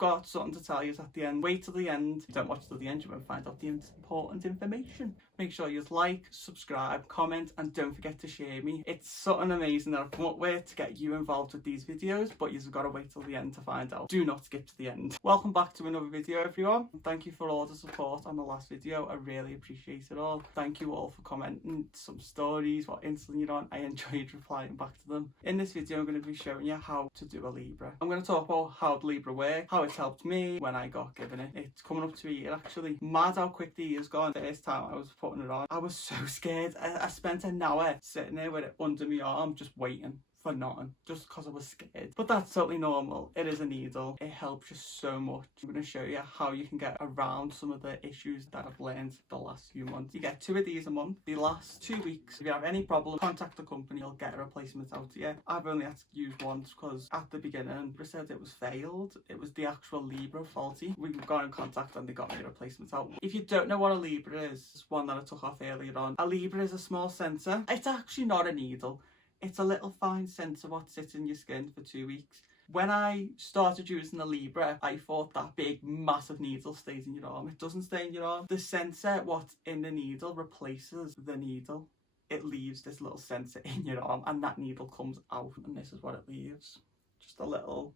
got something to tell you at the end. Wait till the end. If you don't watch till the end, you won't find out the important information. Make sure you like, subscribe, comment, and don't forget to share me. It's something amazing that I've come up with to get you involved with these videos, but you've got to wait till the end to find out. Do not skip to the end. Welcome back to another video, everyone. Thank you for all the support on the last video. I really appreciate it all. Thank you all for commenting some stories, what insulin you're on. I enjoyed replying back to them. In this video, I'm going to be showing you how to do a Libre. I'm going to talk about how the Libre works, how it's helped me when I got given it. It's coming up to a year actually. Mad how quick the year's gone. The first time I was putting it on, I was so scared. I spent an hour sitting there with it under my arm just waiting for nothing, just because I was scared. But that's totally normal. It is a needle. It helps you so much. I'm going to show you how you can get around some of the issues that I've learned the last few months. You get 2 of these a month. The last 2 weeks, if you have any problem, contact the company. You'll get a replacement out to you. I've only had to use once because at the beginning they said it was failed. It was the actual Libre faulty. We got in contact and they got me a replacement out. If you don't know what a Libre is, it's one that I took off earlier on. A Libre is a small sensor. It's actually not a needle. It's a little fine sensor what sits in your skin for 2 weeks. When I started using the Libre, I thought that big, massive needle stays in your arm. It doesn't stay in your arm. The sensor, what's in the needle, replaces the needle. It leaves this little sensor in your arm and that needle comes out and this is what it leaves. Just a little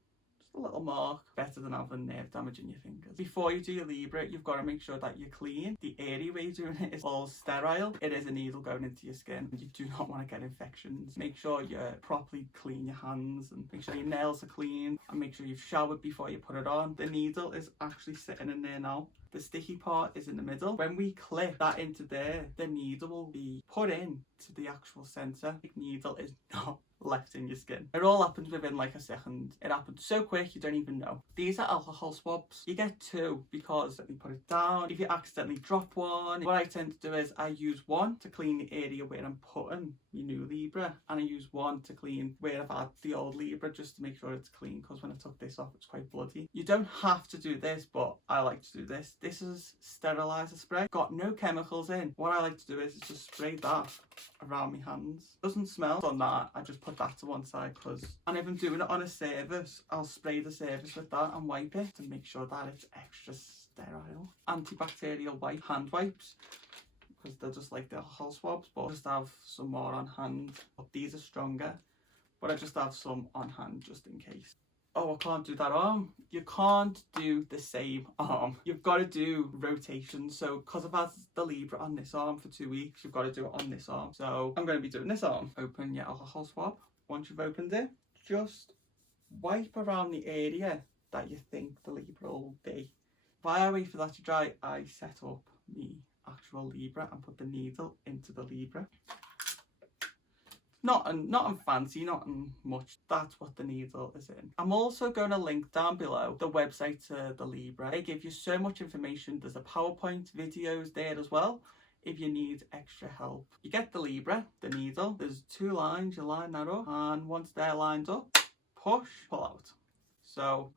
mark. Better than having nerve damage in your fingers. Before you do your Libre, you've got to make sure that you're clean. The area where you're doing it is all sterile. It is a needle going into your skin. You do not want to get infections. Make sure you properly clean your hands and make sure your nails are clean and make sure you've showered before you put it on. The needle is actually sitting in there now. The sticky part is in the middle. When we clip that into there, the needle will be put in to the actual sensor. The needle is not left in your skin. It all happens within like a second. It happens so quick you don't even know. These are alcohol swabs. You get 2 because you put it down. If you accidentally drop one, what I tend to do is I use one to clean the area where I'm putting your new Libre and I use one to clean where I've had the old Libre just to make sure it's clean because when I took this off it's quite bloody. You don't have to do this, but I like to do this. This is sterilizer spray. Got no chemicals in. What I like to do is just spray that around my hands. Doesn't smell. On that, I just put that to one side because, and if I'm doing it on a surface, I'll spray the surface with that and wipe it to make sure that it's extra sterile. Antibacterial hand wipes, because they're just like the alcohol swabs, but I just have some more on hand. But these are stronger, but I just have some on hand just in case. Oh, I can't do that arm. You can't do the same arm. You've got to do rotations. So because I've had the Libre on this arm for 2 weeks, you've got to do it on this arm. So I'm going to be doing this arm. Open your alcohol swab. Once you've opened it, just wipe around the area that you think the Libre will be. While I wait for that to dry, I set up the actual Libre and put the needle into the Libre. Nothing fancy, nothing much. That's what the needle is in. I'm also going to link down below the website to the Libre. They give you so much information. There's a PowerPoint videos there as well if you need extra help. You get the Libre, the needle. There's 2 lines, you line that up, and once they're lined up, push, pull out. So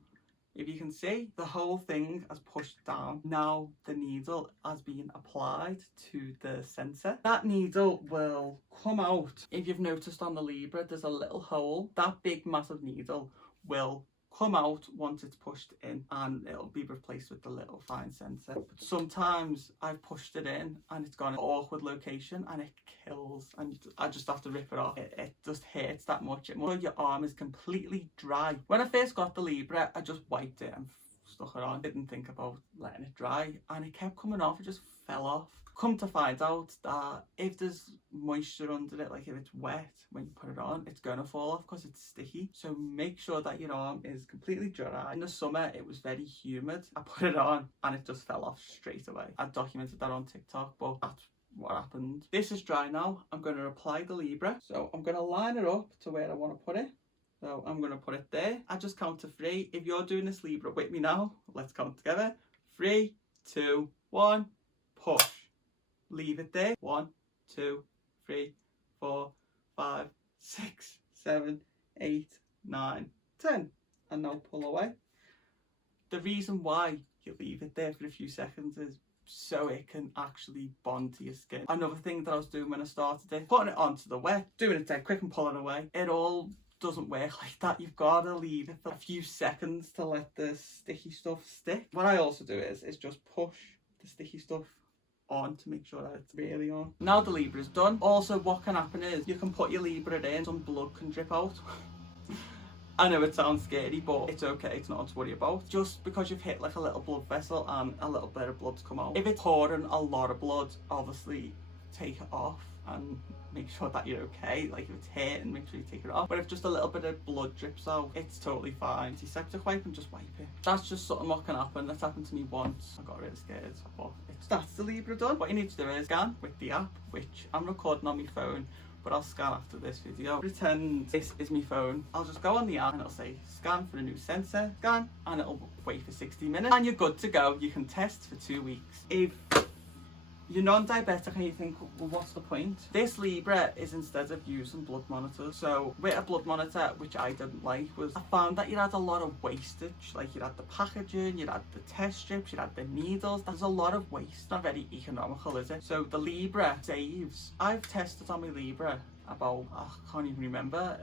if you can see, the whole thing has pushed down. Now the needle has been applied to the sensor. That needle will come out. If you've noticed on the Libre, there's a little hole. That big massive needle will come out once it's pushed in and it'll be replaced with the little fine sensor. But sometimes I've pushed it in and it's gone an awkward location and it kills and I just have to rip it off. It just hurts that much. Your arm is completely dry. When I first got the Libre, I just wiped it and stuck it on. Didn't think about letting it dry and it kept coming off. It just fell off. Come to find out that if there's moisture under it, like if it's wet when you put it on, it's going to fall off because it's sticky. So make sure that your arm is completely dry. In the summer, it was very humid. I put it on and it just fell off straight away. I documented that on TikTok, but that's what happened. This is dry now. I'm going to apply the Libre. So I'm going to line it up to where I want to put it. So I'm going to put it there. I just count to 3. If you're doing this Libre with me now, let's count together. 3, 2, 1, push. Leave it there. 1, 2, 3, 4, 5, 6, 7, 8, 9, 10. And now pull away. The reason why you leave it there for a few seconds is so it can actually bond to your skin. Another thing that I was doing when I started it, putting it onto the wet, doing it dead quick and pulling away. It all doesn't work like that. You've got to leave it for a few seconds to let the sticky stuff stick. What I also do is just push the sticky stuff on to make sure that it's really on. Now the Libre is done. Also, what can happen is you can put your Libre in, some blood can drip out. I know it sounds scary, but it's okay, it's not to worry about. Just because you've hit like a little blood vessel and a little bit of blood's come out. If it's pouring a lot of blood, obviously take it off and make sure that you're okay. Like if it's hurting, make sure you take it off. But if just a little bit of blood drips out, it's totally fine. Antiseptic wipe and just wipe it. That's just something what can happen. That's happened to me once. I got really scared, but that's the Libre done. What you need to do is scan with the app, which I'm recording on my phone, but I'll scan after this video. Pretend this is my phone. I'll just go on the app and it'll say scan for a new sensor, scan, and it'll wait for 60 minutes and you're good to go. You can test for 2 weeks. If you're non-diabetic and you think, well, what's the point? This Libre is instead of using blood monitors. So with a blood monitor, which I didn't like, was I found that you had a lot of wastage. Like you had the packaging, you had the test strips, you had the needles. There's a lot of waste. Not very economical, is it? So the Libre saves. I've tested on my Libre about, I can't even remember.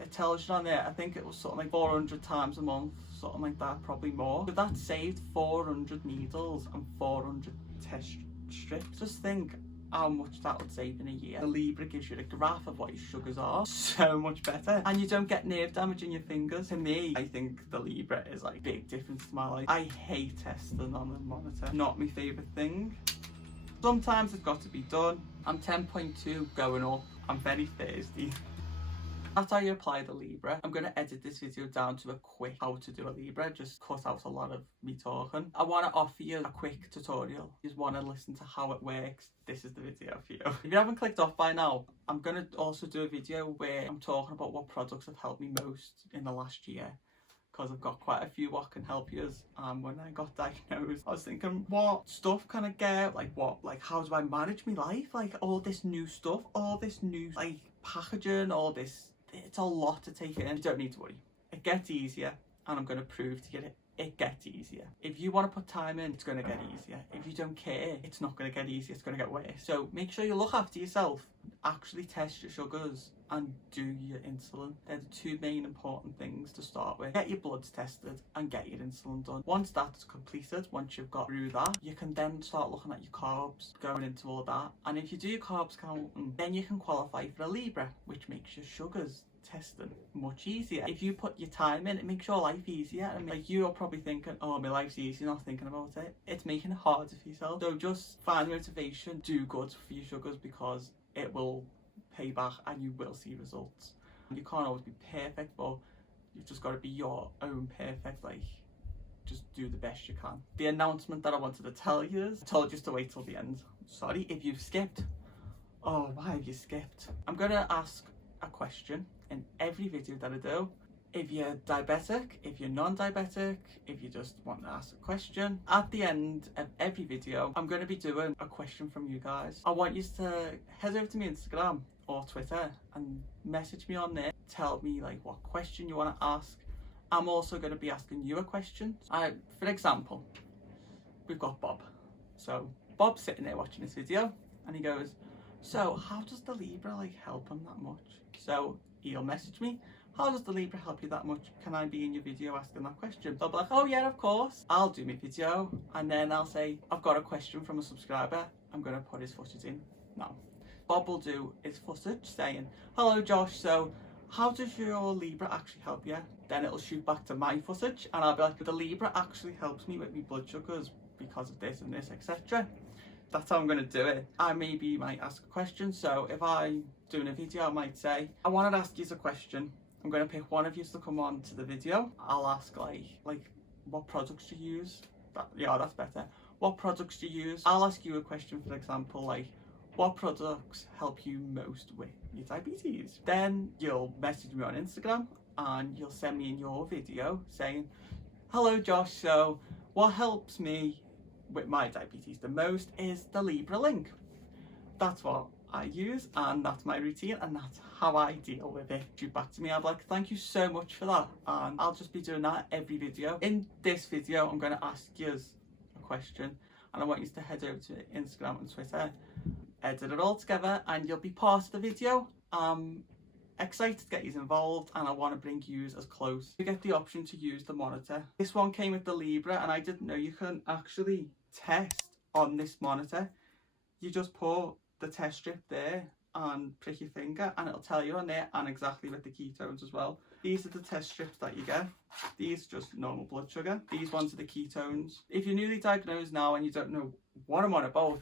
It tells you on there, I think it was something like 400 times a month, something like that, probably more. So that saved 400 needles and 400 test strips. Just think how much that would save in a year. The Libre gives you a graph of what your sugars are, so much better, and you don't get nerve damage in your fingers. To me, I think the Libre is like a big difference to my life. I hate testing on the monitor, not my favourite thing. Sometimes it's got to be done. I'm 10.2 going up, I'm very thirsty. That's how you apply the Libre. I'm going to edit this video down to a quick how to do a Libre, just cut out a lot of me talking. I want to offer you a quick tutorial. If you just want to listen to how it works, this is the video for you. If you haven't clicked off by now, I'm going to also do a video where I'm talking about what products have helped me most in the last year, because I've got quite a few what can help you. When I got diagnosed, I was thinking, what stuff can I get? Like how do I manage my life? Like all this new stuff, all this new like packaging, all this. It's a lot to take in. You don't need to worry. It gets easier, and I'm going to prove to you it gets easier. If you want to put time in, it's going to get easier. If you don't care, it's not going to get easier, it's going to get worse. So make sure you look after yourself, actually test your sugars and do your insulin. They're the two main important things to start with. Get your bloods tested and get your insulin done. Once that's completed, once you've got through that, you can then start looking at your carbs, going into all that. And if you do your carbs counting, then you can qualify for a Libre, which makes your sugars testing much easier. If you put your time in, it makes your life easier. And like you're probably thinking, oh, my life's easy, not thinking about it. It's making it harder for yourself. So just find motivation, do good for your sugars, because it will pay back and you will see results. You can't always be perfect, but you've just got to be your own perfect. Like just do the best you can. The announcement that I wanted to tell you is, I told you to wait till the end. Sorry if you've skipped. Oh, why have you skipped? I'm going to ask a question in every video that I do. If you're diabetic, if you're non-diabetic, if you just want to ask a question, at the end of every video I'm going to be doing a question from you guys. I want you to head over to my Instagram or Twitter and message me on there. Tell me like what question you want to ask. I'm also going to be asking you a question. For example, we've got Bob. So Bob's sitting there watching this video and he goes, so how does the Libre like help him that much? So he'll message me, how does the Libre help you that much? Can I be in your video asking that question? So I'll be like, oh yeah, of course. I'll do my video and then I'll say, I've got a question from a subscriber. I'm going to put his footage in now. Bob will do his footage saying, hello Josh, so how does your Libre actually help you? Then it'll shoot back to my footage and I'll be like, the Libre actually helps me with my blood sugars because of this and this, etc. That's how I'm going to do it. I maybe might ask a question. So if I'm doing a video, I might say, I wanted to ask you a question. I'm going to pick one of you to come on to the video. I'll ask like what products do you use? Yeah, that's better. What products do you use? I'll ask you a question, for example, like what products help you most with your diabetes? Then you'll message me on Instagram and you'll send me in your video saying, hello Josh, so what helps me with my diabetes the most is the LibreLink. That's what I use and that's my routine and that's how I deal with it. Shoot back to me, I'll be like, thank you so much for that, and I'll just be doing that every video. In this video I'm going to ask you a question and I want you to head over to Instagram and Twitter, edit it all together and you'll be part of the video. excited to get you involved, and I want to bring you as close. You get the option to use the monitor. This one came with the Libre, and I didn't know you can actually test on this monitor. You just put the test strip there and prick your finger, and it'll tell you on there, and exactly with the ketones as well. These are the test strips that you get. These are just normal blood sugar. These ones are the ketones. If you're newly diagnosed now and you don't know what I'm on about,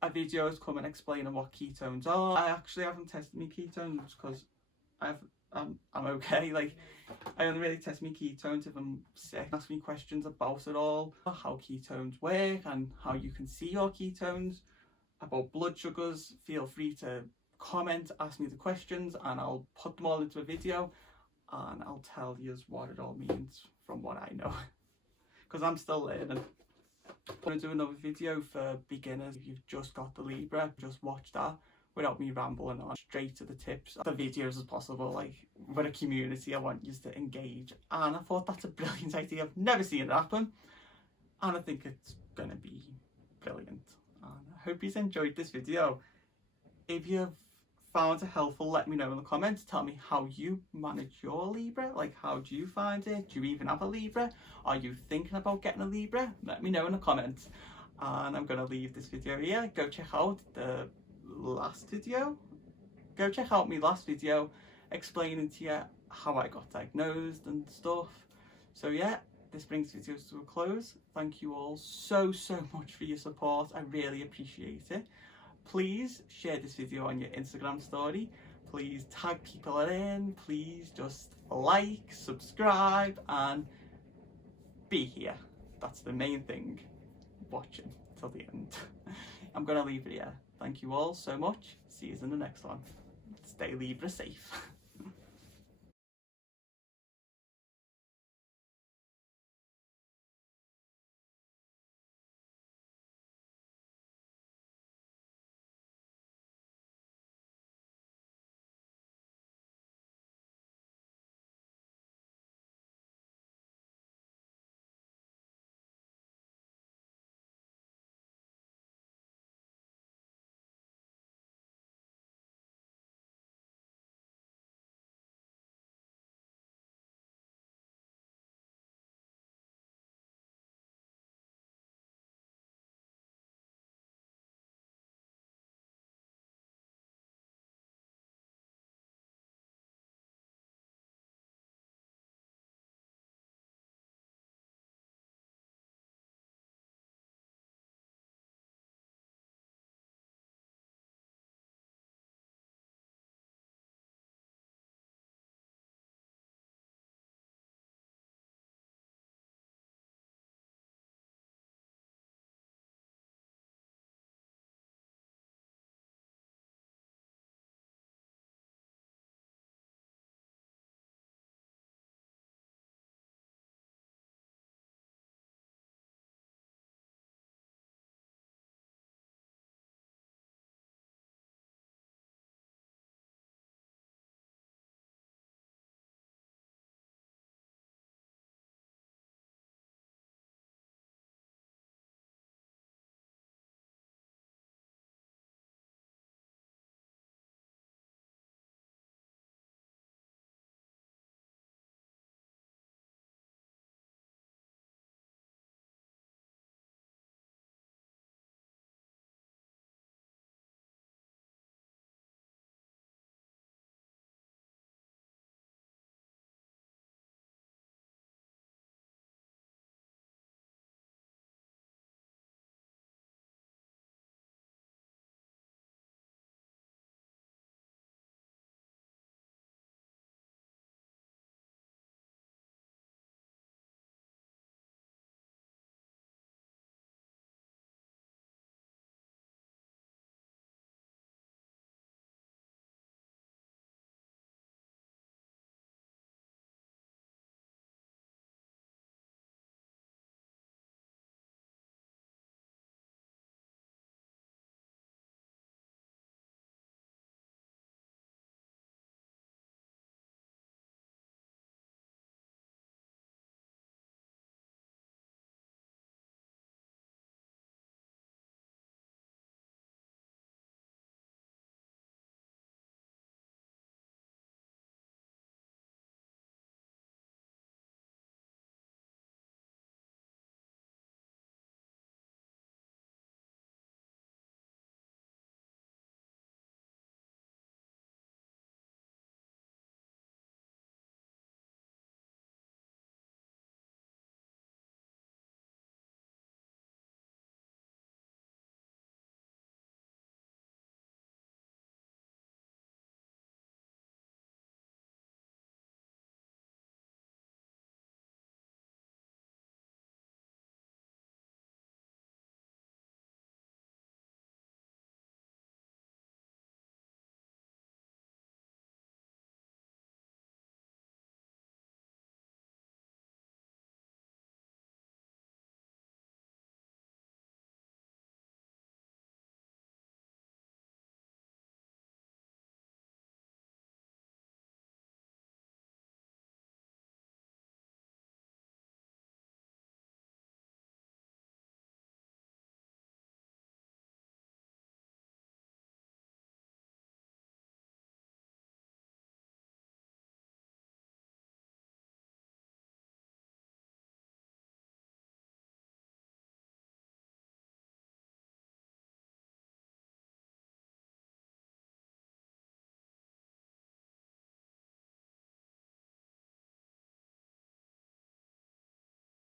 a video is coming explaining what ketones are. I actually haven't tested my ketones because I'm okay. Like, I only really test my ketones if I'm sick. Ask me questions about it all, how ketones work and how you can see your ketones. About blood sugars, feel free to comment, ask me the questions, and I'll put them all into a video, and I'll tell you what it all means from what I know, because I'm still learning. I'm going to do another video for beginners. If you've just got the Libre, just watch that without me rambling on, straight to the tips, the videos as possible. Like, with a community, I want you to engage, and I thought that's a brilliant idea. I've never seen it happen, and I think it's going to be brilliant. And I hope you've enjoyed this video. If you've found it helpful, let me know in the comments. Tell me how you manage your Libre. Like, how do you find it? Do you even have a Libre? Are you thinking about getting a Libre? Let me know in the comments. And I'm going to leave this video here. Go check out the last video. Go check out my last video explaining to you how I got diagnosed and stuff. So yeah, this brings videos to a close. Thank you all so much for your support. I really appreciate it. Please share this video on your Instagram story. Please tag people in. Please just like, subscribe, and be here. That's the main thing. Watching till the end. I'm going to leave it here. Thank you all so much. See you in the next one. Stay Libre safe.